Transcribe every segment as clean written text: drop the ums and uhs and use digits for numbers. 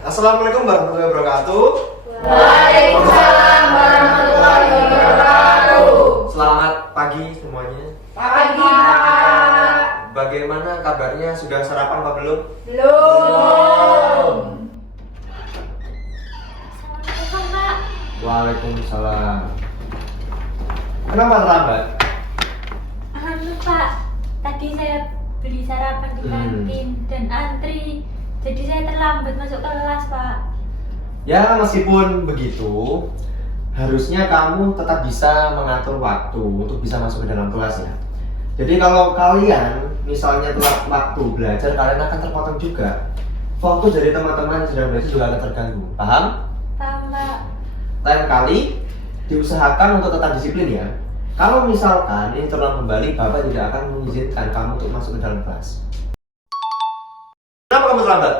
Assalamualaikum warahmatullahi wabarakatuh. Waalaikumsalam warahmatullahi wabarakatuh. Selamat pagi semuanya. Pagi, Pak. Bagaimana kabarnya? Sudah sarapan apa belum? Belum. Assalamualaikum, Pak. Waalaikumsalam. Kenapa terlambat? Pak, tadi saya beli sarapan di kantin dan antri, jadi saya terlambat masuk kelas, Pak. Ya, meskipun begitu, harusnya kamu tetap bisa mengatur waktu untuk bisa masuk ke dalam kelas ya. Jadi kalau kalian misalnya telat waktu belajar, kalian akan terpotong juga. Fokus dari teman-teman yang sedang belajar juga akan terganggu. Paham? Paham, Pak. Lain kali diusahakan untuk tetap disiplin ya. Kalau misalkan ini terulang kembali, Bapak tidak akan mengizinkan kamu untuk masuk ke dalam kelas. Kenapa kamu terlambat?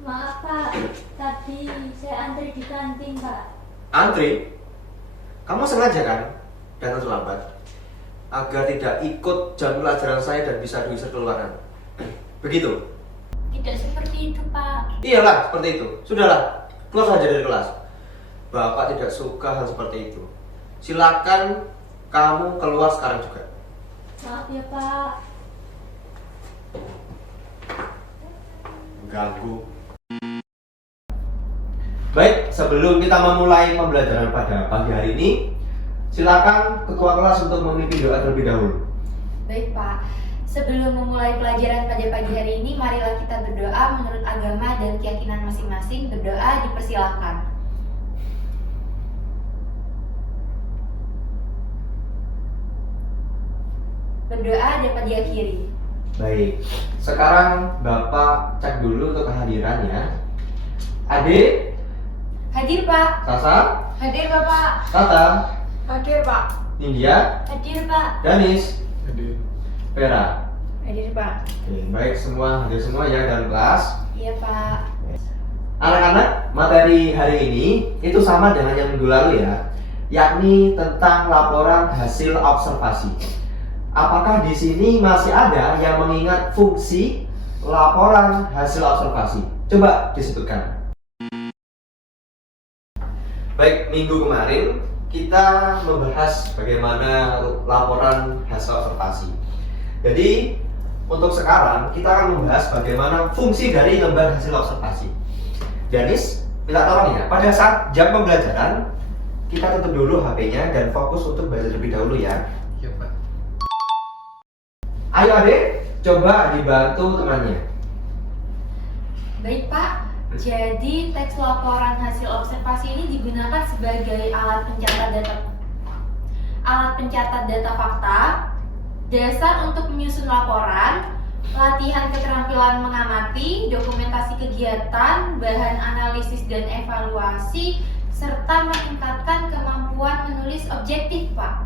Maaf, Pak. Tadi saya antri di kantin, Pak. Antri? Kamu sengaja kan datang terlambat agar tidak ikut jam pelajaran saya dan bisa diusir keluaran. Begitu? Tidak seperti itu, Pak. Iyalah, seperti itu. Sudahlah, keluar saja dari kelas. Bapak tidak suka hal seperti itu. Silakan kamu keluar sekarang juga. Maaf ya, Pak. Ganggu. Baik, sebelum kita memulai pembelajaran pada pagi hari ini, silakan ketua kelas untuk memimpin doa terlebih dahulu. Baik, Pak. Sebelum memulai pelajaran pada pagi hari ini, marilah kita berdoa menurut agama dan keyakinan masing-masing. Berdoa dipersilahkan. Berdoa dapat diakhiri. Baik, sekarang Bapak cek dulu untuk kehadirannya. Adik, Hadir, Pak. Sasa, Hadir, Bapak. Tata, Hadir, Pak. Nindya, Hadir, Pak. Danis, Vera. Hadir, Pak. Oke, baik, semua hadir semua ya dalam kelas. Iya, Pak. Anak-anak, materi hari ini itu sama dengan yang minggu lalu ya, yakni tentang laporan hasil observasi. Apakah di sini masih ada yang mengingat fungsi laporan hasil observasi? Coba disebutkan. Baik, minggu kemarin kita membahas bagaimana laporan hasil observasi. Jadi, untuk sekarang kita akan membahas bagaimana fungsi dari lembar hasil observasi. Danis, minta tolong ya, pada saat jam pembelajaran kita tutup dulu HP-nya dan fokus untuk belajar terlebih dahulu ya. Iya, Pak. Ayo adik, coba dibantu temannya. Baik, Pak. Jadi teks laporan hasil observasi ini digunakan sebagai alat pencatat data fakta, dasar untuk menyusun laporan, latihan keterampilan mengamati, dokumentasi kegiatan, bahan analisis dan evaluasi, serta meningkatkan kemampuan menulis objektif, Pak.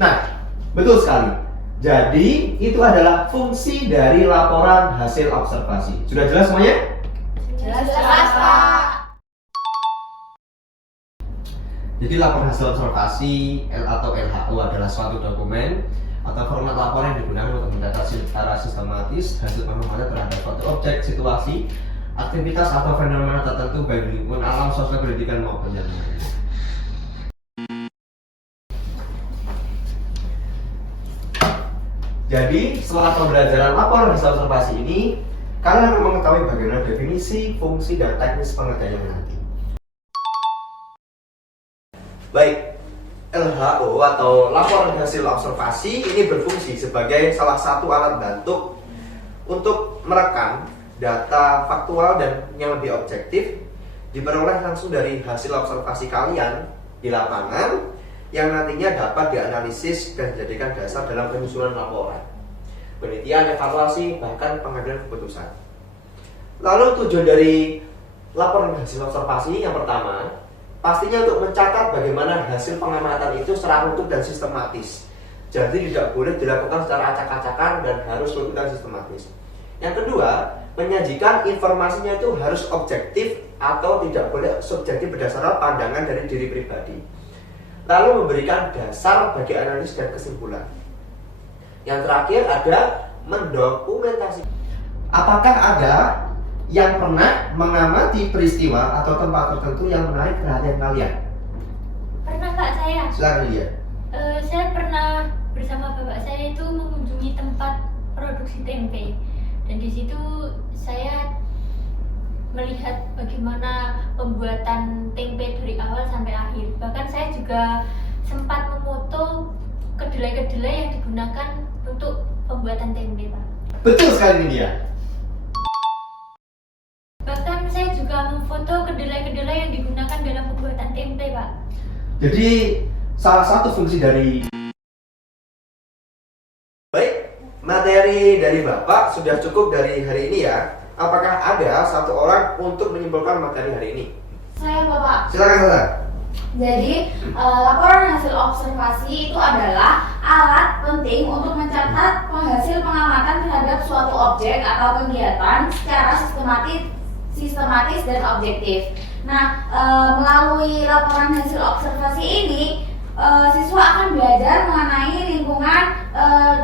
Nah, betul sekali. Jadi, itu adalah fungsi dari laporan hasil observasi. Sudah jelas semuanya? Jelas, Pak. Jadi laporan hasil observasi atau LHO adalah suatu dokumen atau format laporan yang digunakan untuk mencatat secara sistematis hasil pengamatan terhadap suatu objek, situasi, aktivitas atau fenomena tertentu baik di lingkungan alam, sosial, pendidikan maupun yang lain. Jadi setelah pembelajaran laporan hasil observasi ini, kalian akan mengetahui bagaimana definisi, fungsi, dan teknis pengerjaannya nanti. Baik, LHO atau laporan hasil observasi ini berfungsi sebagai salah satu alat bantu untuk merekam data faktual dan yang lebih objektif diperoleh langsung dari hasil observasi kalian di lapangan yang nantinya dapat dianalisis dan dijadikan dasar dalam penyusunan laporan, penelitian, evaluasi, bahkan pengambilan keputusan. Lalu tujuan dari laporan hasil observasi yang pertama, pastinya untuk mencatat bagaimana hasil pengamatan itu secara runtut dan sistematis. Jadi tidak boleh dilakukan secara acak-acakan dan harus runtut dan sistematis. Yang kedua, menyajikan informasinya itu harus objektif atau tidak boleh subjektif berdasarkan pandangan dari diri pribadi. Lalu memberikan dasar bagi analisis dan kesimpulan. Yang terakhir ada mendokumentasi. Apakah ada yang pernah mengamati peristiwa atau tempat tertentu yang menarik perhatian kalian? Pernah Pak saya. Silakan Lydia. Saya pernah bersama bapak saya itu mengunjungi tempat produksi tempe, dan di situ saya melihat bagaimana pembuatan tempe dari awal sampai akhir. Bahkan saya juga sempat memoto kedelai-kedelai yang digunakan untuk pembuatan tempe, Pak. Betul sekali Lydia. Bahkan saya juga memfoto kedelai-kedelai yang digunakan dalam pembuatan tempe, Pak. Jadi salah satu fungsi dari baik, materi dari Bapak sudah cukup dari hari ini ya. Apakah ada satu orang untuk menyimpulkan materi hari ini? Saya Bapak. Silakan Sasa. Jadi, laporan hasil observasi itu adalah alat penting untuk mencatat hasil pengamatan terhadap suatu objek atau kegiatan secara sistematis dan objektif. Nah, melalui laporan hasil observasi ini, siswa akan belajar mengenai lingkungan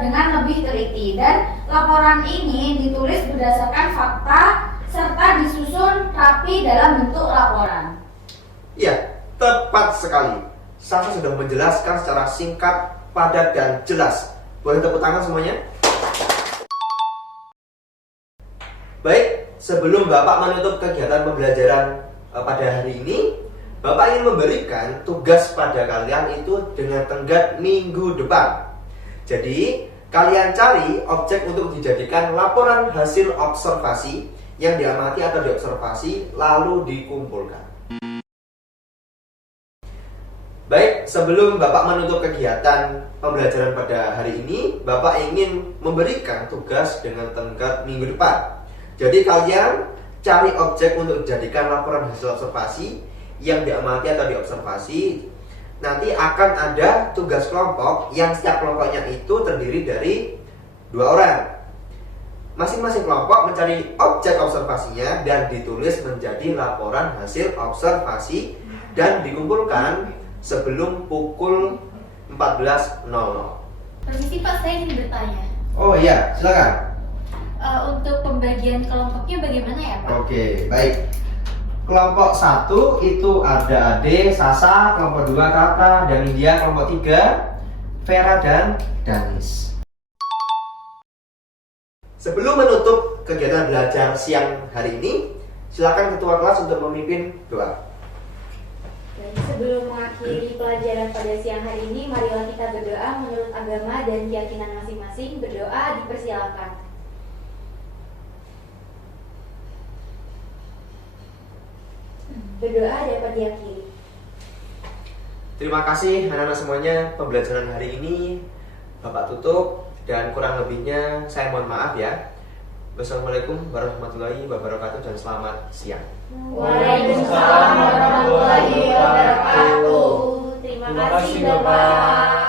dengan lebih teliti, dan laporan ini ditulis berdasarkan fakta serta disusun rapi dalam bentuk laporan. Iya, tepat sekali. Sasa sudah menjelaskan secara singkat, padat, dan jelas. Boleh tepuk tangan semuanya? Baik, sebelum Bapak menutup kegiatan pembelajaran pada hari ini, Bapak ingin memberikan tugas pada kalian itu dengan tenggat minggu depan. Jadi, kalian cari objek untuk dijadikan laporan hasil observasi yang diamati atau diobservasi lalu dikumpulkan. Baik, sebelum Bapak menutup kegiatan pembelajaran pada hari ini, Bapak ingin memberikan tugas dengan tenggat minggu depan. Jadi kalian cari objek untuk dijadikan laporan hasil observasi yang diamati atau diobservasi. Nanti akan ada tugas kelompok yang setiap kelompoknya itu terdiri dari 2 orang. Masing-masing kelompok mencari objek observasinya dan ditulis menjadi laporan hasil observasi dan dikumpulkan sebelum pukul 14.00. Permisi Pak, saya ingin bertanya. Oh iya, silakan. Untuk pembagian kelompoknya bagaimana ya Pak? Oke, baik. Kelompok 1 itu ada Ade, Sasa, kelompok 2 Tata, dan India, kelompok 3 Vera dan Danis. Sebelum menutup kegiatan belajar siang hari ini, silakan ketua kelas untuk memimpin doa. Dan sebelum mengakhiri pelajaran pada siang hari ini, marilah kita berdoa menurut agama dan keyakinan masing-masing. Berdoa dipersilakan. Berdoa dapat diakhiri. Terima kasih anak-anak semuanya, pembelajaran hari ini Bapak tutup, dan kurang lebihnya saya mohon maaf ya. Wassalamualaikum warahmatullahi wabarakatuh dan selamat siang. Waalaikumsalam warahmatullahi wabarakatuh. Terima kasih Bapak.